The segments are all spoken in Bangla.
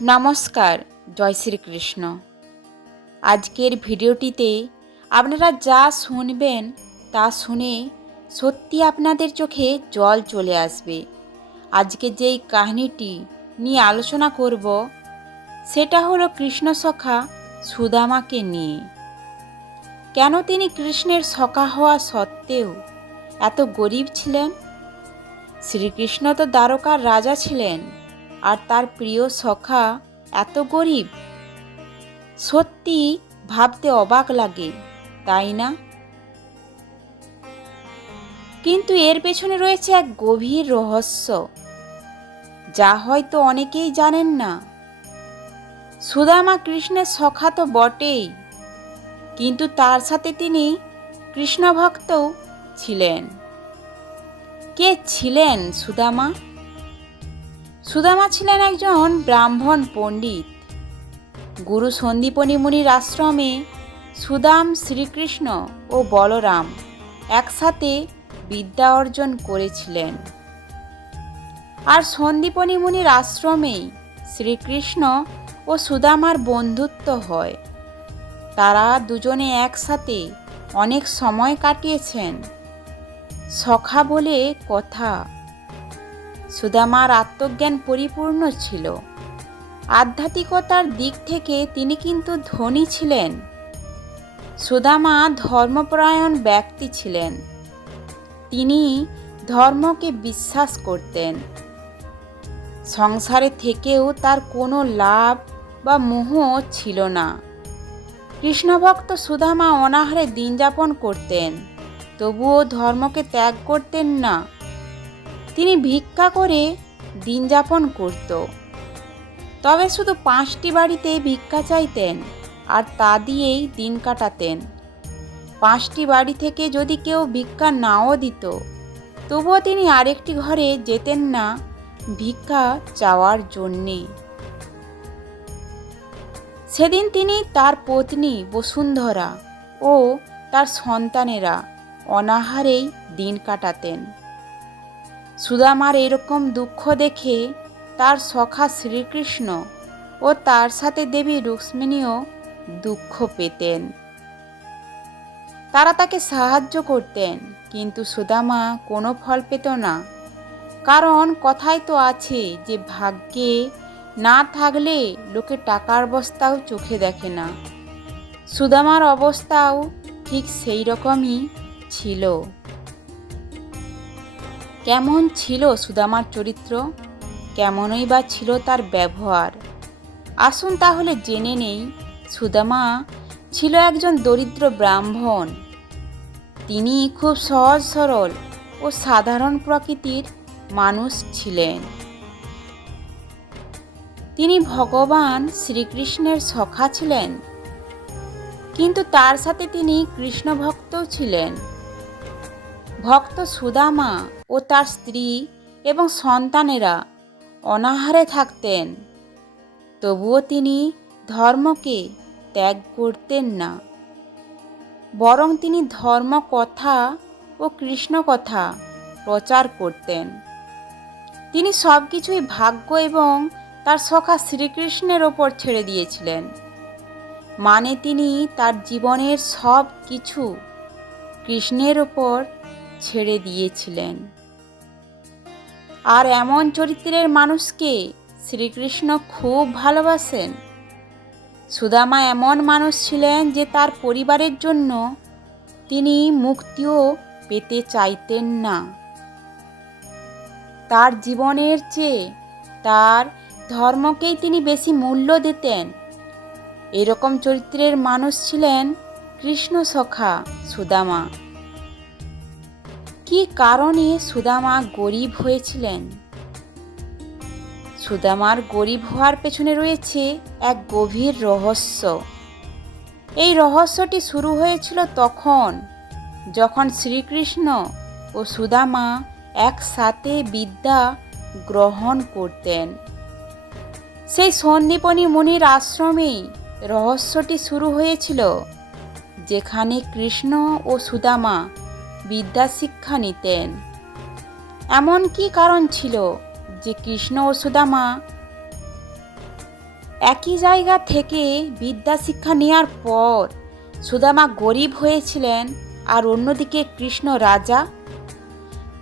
নমস্কার, জয় শ্রীকৃষ্ণ। আজকের ভিডিওটিতে আপনারা যা শুনবেন তা শুনে সত্যি আপনাদের চোখে জল চলে আসবে। আজকে যেই কাহিনীটি নিয়ে আলোচনা করব সেটা হলো কৃষ্ণ সখা সুদামাকে নিয়ে। কেন তিনি কৃষ্ণের সখা হওয়া সত্ত্বেও এত গরিব ছিলেন? শ্রীকৃষ্ণ তো দ্বারকার রাজা ছিলেন, আর তার প্রিয় সখা এত গরিব। সত্যি ভাবতে অবাক লাগে, তাই না? কিন্তু এর পেছনে রয়েছে এক গভীর রহস্য, যা হয়তো অনেকেই জানেন না। সুদামা কৃষ্ণের সখা তো বটেই, কিন্তু তার সাথে তিনি কৃষ্ণ ভক্তও ছিলেন। কে ছিলেন সুদামা? সুদামা ছিলেন একজন ব্রাহ্মণ পণ্ডিত। গুরু সন্দীপনী মুনির আশ্রমে সুদাম, শ্রীকৃষ্ণ ও বলরাম একসাথে বিদ্যা অর্জন করেছিলেন। আর সন্দীপনী মুনির আশ্রমেই শ্রীকৃষ্ণ ও সুদামার বন্ধুত্ব হয়। তারা দুজনে একসাথে অনেক সময় কাটিয়েছেন। সখা বলে কথা। সুদামার আত্মজ্ঞান পরিপূর্ণ ছিল। আধ্যাত্মিকতার দিক থেকে তিনি কিন্তু ধনী ছিলেন। সুদামা ধর্মপরায়ণ ব্যক্তি ছিলেন। তিনি ধর্মকে বিশ্বাস করতেন। সংসারে থেকেও তার কোনো লাভ বা মোহ ছিল না। কৃষ্ণভক্ত সুদামা অনাহারে দিন যাপন করতেন, তবুও ধর্মকে ত্যাগ করতেন না। তিনি ভিক্ষা করে দিন যাপন করত। তবে শুধু 5টি বাড়িতে ভিক্ষা চাইতেন, আর তা দিয়েই দিন কাটাতেন। 5টি বাড়ি থেকে যদি কেউ ভিক্ষা নাও দিত, তবুও তিনি আরেকটি ঘরে যেতেন না ভিক্ষা চাওয়ার জন্যে। সেদিন তিনি তার পত্নী বসুন্ধরা ও তার সন্তানেরা অনাহারেই দিন কাটাতেন। সুদামার এরকম দুঃখ দেখে তার সখা শ্রীকৃষ্ণ ও তার সাথে দেবী রুক্মিণীও দুঃখ পেতেন। তারা তাকে সাহায্য করতেন, কিন্তু সুদামা কোনো ফল পেত না। কারণ কথাই তো আছে যে ভাগ্যে না থাকলে লোকে টাকার বস্তাও চোখে দেখে না। সুদামার অবস্থাও ঠিক সেই রকমই ছিল। কেমন ছিল সুদামার চরিত্র? কেমনই বা ছিল তার ব্যবহার? আসুন তাহলে জেনে নেই। সুদামা ছিল একজন দরিদ্র ব্রাহ্মণ। তিনি খুব সহজ সরল ও সাধারণ প্রকৃতির মানুষ ছিলেন। তিনি ভগবান শ্রীকৃষ্ণের সখা ছিলেন, কিন্তু তার সাথে তিনি কৃষ্ণ ভক্তও ছিলেন। ভক্ত সুদামা ও তার স্ত্রী এবং সন্তানেরা অনাহারে থাকতেন, তবুও তিনি ধর্মকে ত্যাগ করতেন না। বরং তিনি ধর্ম কথা ও কৃষ্ণ কথা প্রচার করতেন। তিনি সব কিছুই ভাগ্য এবং তার সখা শ্রীকৃষ্ণের ওপর ছেড়ে দিয়েছিলেন। মানে তিনি তার জীবনের সব কিছু কৃষ্ণের ওপর ছেড়ে দিয়েছিলেন। আর এমন চরিত্রের মানুষকে শ্রীকৃষ্ণ খুব ভালোবাসেন। সুদামা এমন মানুষ ছিলেন যে তার পরিবারের জন্য তিনি মুক্তিও পেতে চাইতেন না। তার জীবনের চেয়ে তার ধর্মকেই তিনি বেশি মূল্য দিতেন। এরকম চরিত্রের মানুষ ছিলেন কৃষ্ণ সখা সুদামা। কী কারণে সুদামা গরিব হয়েছিলেন? সুদামার গরিব হওয়ার পেছনে রয়েছে এক গভীর রহস্য। এই রহস্যটি শুরু হয়েছিল তখন যখন শ্রীকৃষ্ণ ও সুদামা একসাথে বিদ্যা গ্রহণ করতেন। সেই সন্দীপনী মুনির আশ্রমেই রহস্যটি শুরু হয়েছিল, যেখানে কৃষ্ণ ও সুদামা বিদ্যা শিক্ষা নিতেন। এমন কি কারণ ছিল যে কৃষ্ণ ও সুদামা একই জায়গা থেকে বিদ্যা শিক্ষা নেওয়ার পর সুদামা গরিব হয়েছিলেন, আর অন্যদিকে কৃষ্ণ রাজা।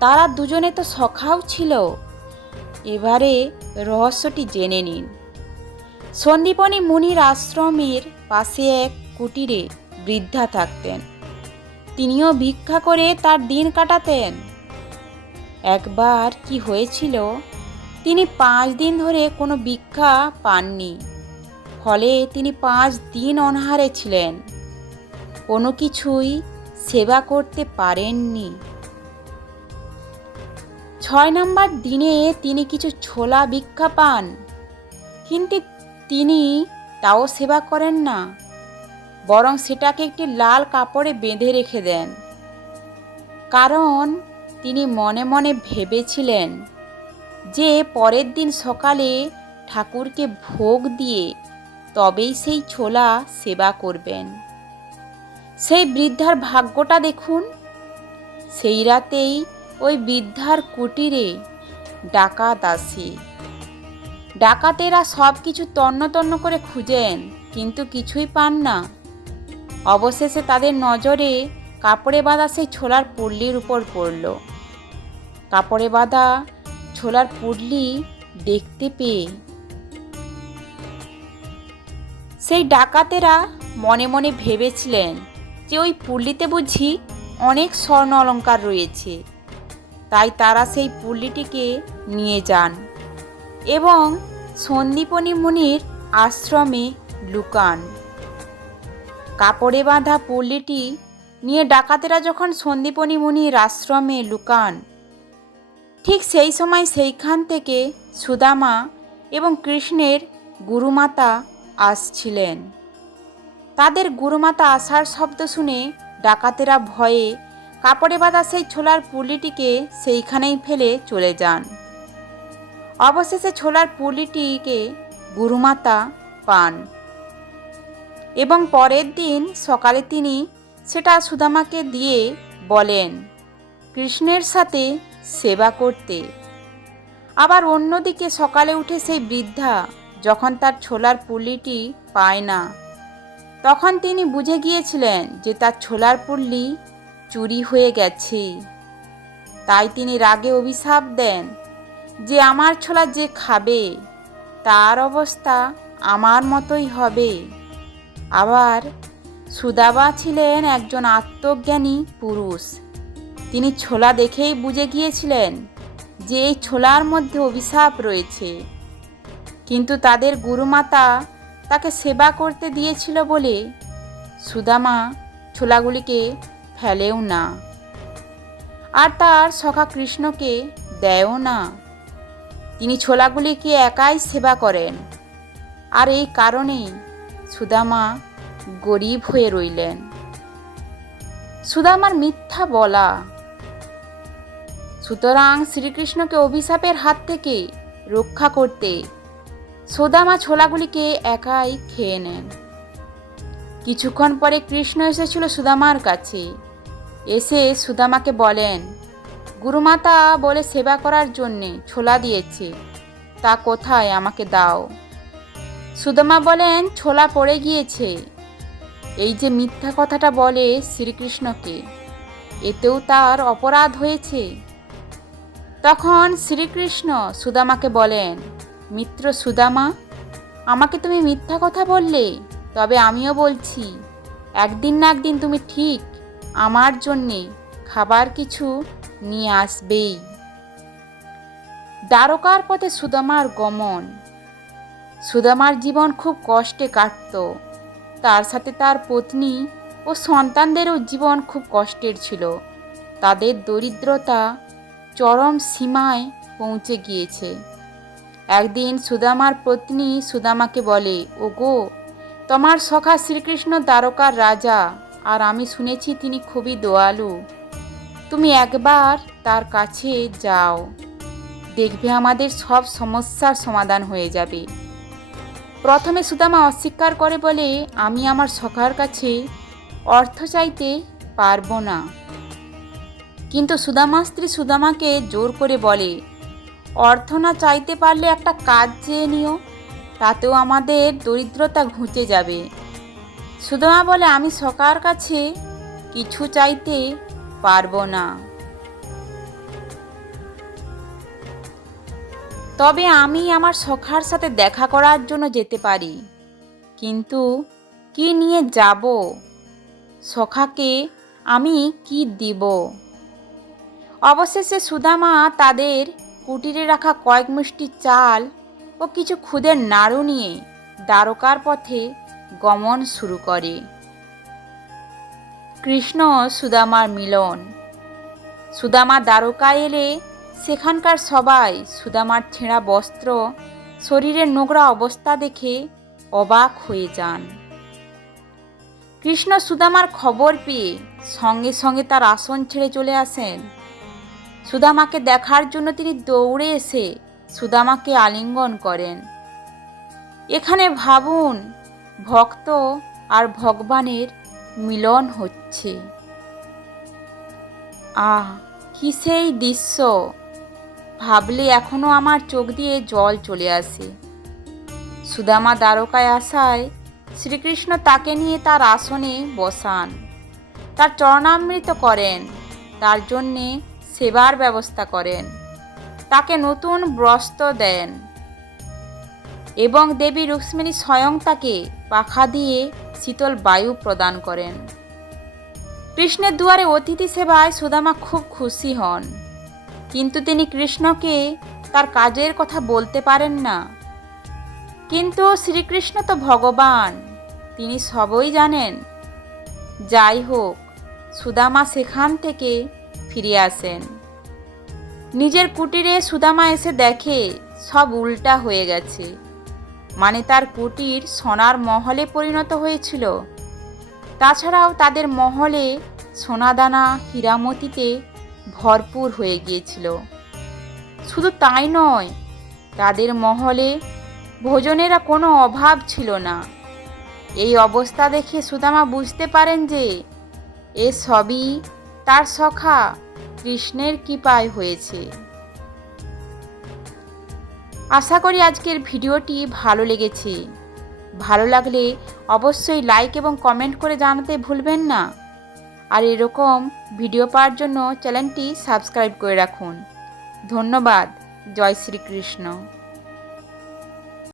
তারা দুজনে তো সখাও ছিল। এবারে রহস্যটি জেনে নিন। সন্দীপনী মুনির আশ্রমের পাশে এক কুটিরে বৃদ্ধা থাকতেন। তিনিও ভিক্ষা করে তার দিন কাটাতেন। একবার কি হয়েছিল, তিনি 5 দিন ধরে কোনো ভিক্ষা পাননি। ফলে তিনি 5 দিন অনাহারে ছিলেন, কোনো কিছুই সেবা করতে পারেননি। 6 নম্বর দিনে তিনি কিছু ছোলা ভিক্ষা পান, কিন্তু তিনি তাও সেবা করেন না, বরং সেটাকে একটি লাল কাপড়ে বেঁধে রেখে দেন। কারণ তিনি মনে মনে ভেবেছিলেন যে পরের দিন সকালে ঠাকুরকে ভোগ দিয়ে তবেই সেই ছোলা সেবা করবেন। সেই বৃদ্ধার ভাগ্যটা দেখুন। সেই রাতেই ওই বৃদ্ধার কুটিরে ডাকাত আসে। ডাকাতেরা সব কিছু তন্ন তন্ন করে খুঁজেন, কিন্তু কিছুই পান না। অবশেষে তাদের নজরে কাপড়ে বাঁধা সেই ছোলার পুডলির উপর পড়ল। কাপড়ে বাঁধা ছোলার পুডলি দেখতে পেয়ে সেই ডাকাতেরা মনে মনে ভেবেছিলেন যে ওই পুডলিতে বুঝি অনেক স্বর্ণ অলংকার রয়েছে। তাই তারা সেই পুডলিটিকে নিয়ে যান এবং সন্দীপনী মুনির আশ্রমে লুকান। কাপড়ে বাঁধা পুডলিটি নিয়ে ডাকাতেরা যখন সন্দীপনী মুনির আশ্রমে লুকান, ঠিক সেই সময় সেইখান থেকে সুদামা এবং কৃষ্ণের গুরুমাতা আসছিলেন। তাদের গুরুমাতা আসার শব্দ শুনে ডাকাতেরা ভয়ে কাপড়ে বাঁধা সেই ছোলার পুডলিটিকে সেইখানেই ফেলে চলে যান। অবশেষে ছোলার পুডলিটিকে গুরুমাতা পান এবং পরের দিন সকালে তিনি সেটা সুদামাকে দিয়ে বলেন কৃষ্ণের সাথে সেবা করতে। আবার অন্যদিকে সকালে উঠে সেই বৃদ্ধা যখন তার ছোলার পুডলিটি পায় না, তখন তিনি বুঝে গিয়েছিলেন যে তার ছোলার পুডলি চুরি হয়ে গেছে। তাই তিনি রাগে অভিশাপ দেন যে আমার ছোলা যে খাবে তার অবস্থা আমার মতোই হবে। আবার সুদামা ছিলেন একজন আত্মজ্ঞানী পুরুষ। তিনি ছোলা দেখেই বুঝে গিয়েছিলেন যে এই ছোলার মধ্যে অভিশাপ রয়েছে, কিন্তু তাদের গুরুমাতা তাকে সেবা করতে দিয়েছিল বলে সুদামা ছোলাগুলিকে ফেলেও না, আর তার সখা কৃষ্ণকে দেয়ও না। তিনি ছোলাগুলিকে একাই সেবা করেন, আর এই কারণেই সুদামা গরিব হয়ে রইলেন। সুদামার মিথ্যা বলা। সুতরাং শ্রীকৃষ্ণকে অভিশাপের হাত থেকে রক্ষা করতে সুদামা ছোলাগুলিকে একাই খেয়ে নেন। কিছুক্ষণ পরে কৃষ্ণ এসেছিল সুদামার কাছে। এসে সুদামাকে বলেন, গুরুমাতা বলে সেবা করার জন্যে ছোলা দিয়েছে, তা কোথায়, আমাকে দাও। সুদামা বলেন, ছোলা পড়ে গিয়েছে। এই যে মিথ্যা কথাটা বলে শ্রীকৃষ্ণকে, এতেও তার অপরাধ হয়েছে। তখন শ্রীকৃষ্ণ সুদামাকে বলেন, মিত্র সুদামা, আমাকে তুমি মিথ্যা কথা বললে, তবে আমিও বলছি একদিন না একদিন তুমি ঠিক আমার জন্যে খাবার কিছু নিয়ে আসবেই। দ্বারকার পথে সুদামার গমন। সুদামার জীবন খুব কষ্টে কাটত। তার সাথে তার পত্নী ও সন্তানদেরও জীবন খুব কষ্টের ছিল। তাদের দরিদ্রতা চরম সীমায় পৌঁছে গিয়েছে। একদিন সুদামার পত্নী সুদামাকে বলে, ওগো, তোমার সখা শ্রীকৃষ্ণ দ্বারকার রাজা, আর আমি শুনেছি তিনি খুবই দয়ালু। তুমি একবার তার কাছে যাও, দেখবে আমাদের সব সমস্যার সমাধান হয়ে যাবে। প্রথমে সুদামা অস্বীকার করে বলে, আমি আমার সখার কাছে অর্থ চাইতে পারবো না। কিন্তু সুদামার স্ত্রী সুদামাকে জোর করে বলে, অর্থ না চাইতে পারলে একটা কাজ চেয়ে নিও। তাতেও আমাদের দরিদ্রতা ঘুচে যাবে। সুদামা বলে, আমি সখার কাছে কিছু চাইতে পারবো না, তবে আমি আমার সখার সাথে দেখা করার জন্য যেতে পারি। কিন্তু কি নিয়ে যাব? সখাকে আমি কি দিব? অবশেষে সুদামা তাদের কুটিরে রাখা কয়েক মুষ্টি চাল ও কিছু খুদের নাড়ু নিয়ে দ্বারকার পথে গমন শুরু করে। কৃষ্ণ সুদামার মিলন। সুদামা দ্বারকায় এলে সেখানকার সবাই সুদামার ছেঁড়া বস্ত্র, শরীরের নোংরা অবস্থা দেখে অবাক হয়ে যান। কৃষ্ণ সুদামার খবর পেয়ে সঙ্গে সঙ্গে তার আসন ছেড়ে চলে আসেন। সুদামাকে দেখার জন্য তিনি দৌড়ে এসে সুদামাকে আলিঙ্গন করেন। এখানে ভাবুন, ভক্ত আর ভগবানের মিলন হচ্ছে। আহ, কি সেই দৃশ্য! ভাবলে এখনো আমার চোখ দিয়ে জল চলে আসে। সুদামা দ্বারকায় আসায় শ্রীকৃষ্ণ তাকে নিয়ে তার আসনে বসান, তার চরণামৃত করেন, তার জন্যে সেবার ব্যবস্থা করেন, তাকে নতুন বস্ত্র দেন এবং দেবী রুক্মিণী স্বয়ং তাকে পাখা দিয়ে শীতল বায়ু প্রদান করেন। কৃষ্ণের দুয়ারে অতিথি সেবায় সুদামা খুব খুশি হন, কিন্তু তিনি কৃষ্ণকে তার কাজের কথা বলতে পারেন না। কিন্তু শ্রীকৃষ্ণ তো ভগবান, তিনি সবই জানেন। যাই হোক, সুদামা সেখান থেকে ফিরে আসেন। নিজের কুটিরে সুদামা এসে দেখে সব উল্টা হয়ে গেছে। মানে তার কুটির সোনার মহলে পরিণত হয়েছিল। তাছাড়াও তাদের মহলে সোনাদানা হীরামতিতে ভরপুর হয়ে গিয়েছিল। শুধু তাই নয়, তাদের মহলে ভোজনের কোনো অভাব ছিল না। এই অবস্থা দেখে সুদামা বুঝতে পারেন যে এ সবই তার সখা কৃষ্ণের কৃপায় হয়েছে। আশা করি আজকের ভিডিওটি ভালো লেগেছে। ভালো লাগলে অবশ্যই লাইক এবং কমেন্ট করে জানাতে ভুলবেন না। আর এরকম ভিডিও পাওয়ার জন্য চ্যানেলটি সাবস্ক্রাইব করে রাখুন। ধন্যবাদ। জয় শ্রীকৃষ্ণ।